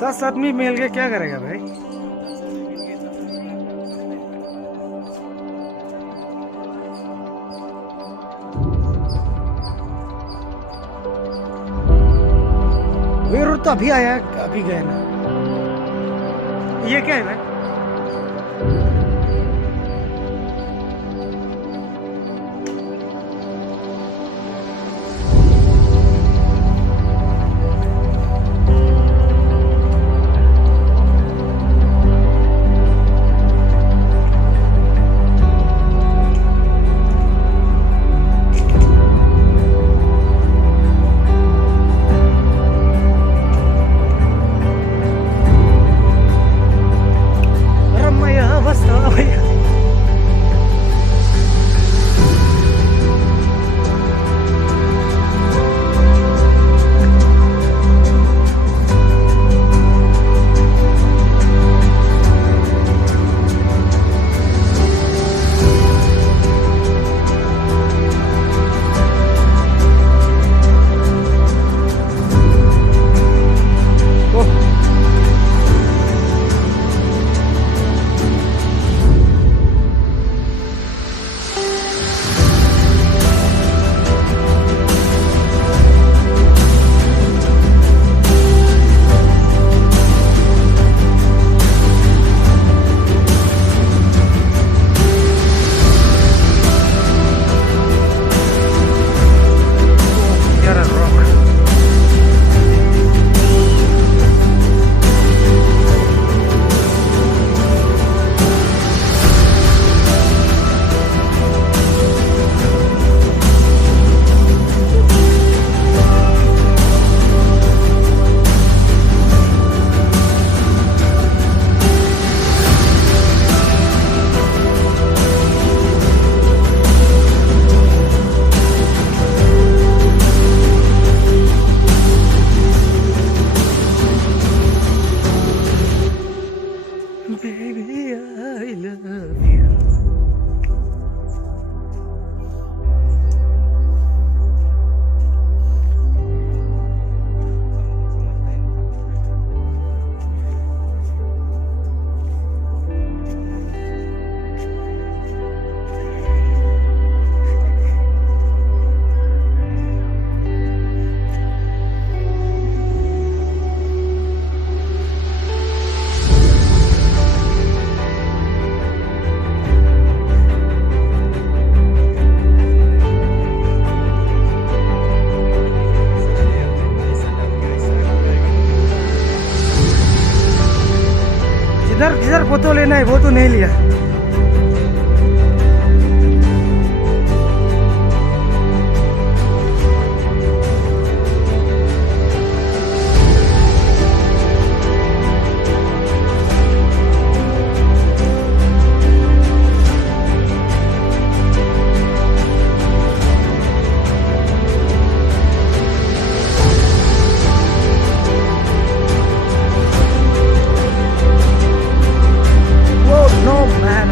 10 आदमी मिल के क्या करेगा भाई? वीर तो अभी आया, अभी गए ना। ये क्या है भाई? Baby, I love you. जिधर जिधर फोटो लेना है वो तो नहीं लिया। No man,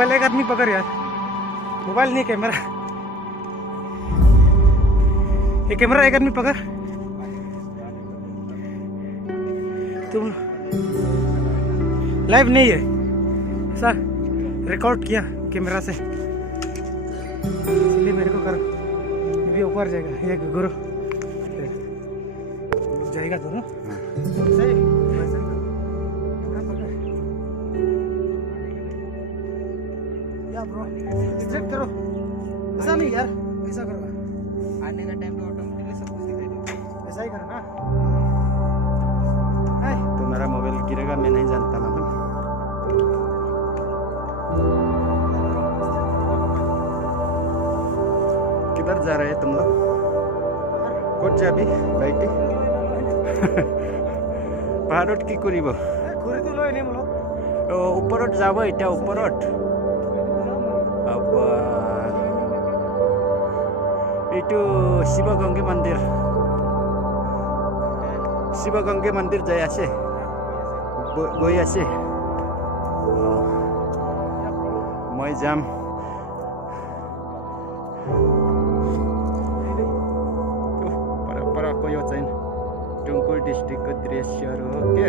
मोबाइल एक आदमी पकड़ यार, मोबाइल नहीं कैमरा, ये कैमरा एक आदमी पकड़। तुम लाइव नहीं है सर, रिकॉर्ड किया कैमरा से, इसलिए मेरे को कर भी ऊपर जाएगा ये गुरु जाएगा दोनों सही। क्या ब्रो डिस्ट्रैक्ट करो, ऐसा नहीं यार, ऐसा करो, आने का टाइम पे ऑटोमेटिकली सब कुछ दिखाई देगा, ऐसा ही करना। तो मेरा मोबाइल गिरेगा, मैं नहीं जानता मालूम। किधर जा रहे हैं तुम लोग? कोट जाबी राइट পাহাৰত কি কৰিব? ঘুৰিটো লৈ আনিম অলপ, ওপৰত যাব এতিয়া, ওপৰত এইটো শিৱগংগী মন্দিৰ, শিৱগংগী মন্দিৰ যাই আছে, গৈ আছে, মই যাম। परको यो चाहिँ टुमकुर डिस्ट्रिक्टको दृश्यहरू हो के।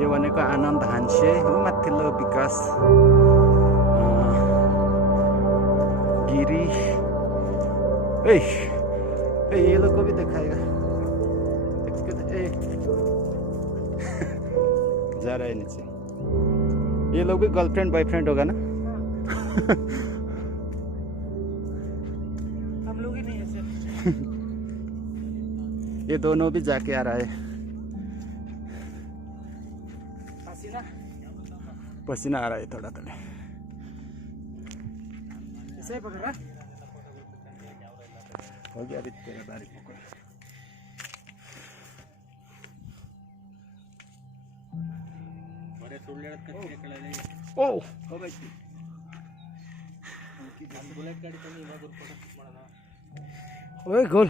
यो भनेको आनन्द हान्से हो, माथिल्लो विकास गिरी। ये लोग को भी दिखाएगा जा रहा है नीचे। ये लोग भी गर्लफ्रेंड बॉयफ्रेंड होगा ना? हम लोग ही नहीं ऐसे। ये दोनों भी जाके आ रहा है। पसीना आ रहा है थोड़ा थोड़ा, ऐसे ही पकड़ रहा हो गया। अभी तेरा बारी पकड़। ओ ओए गोल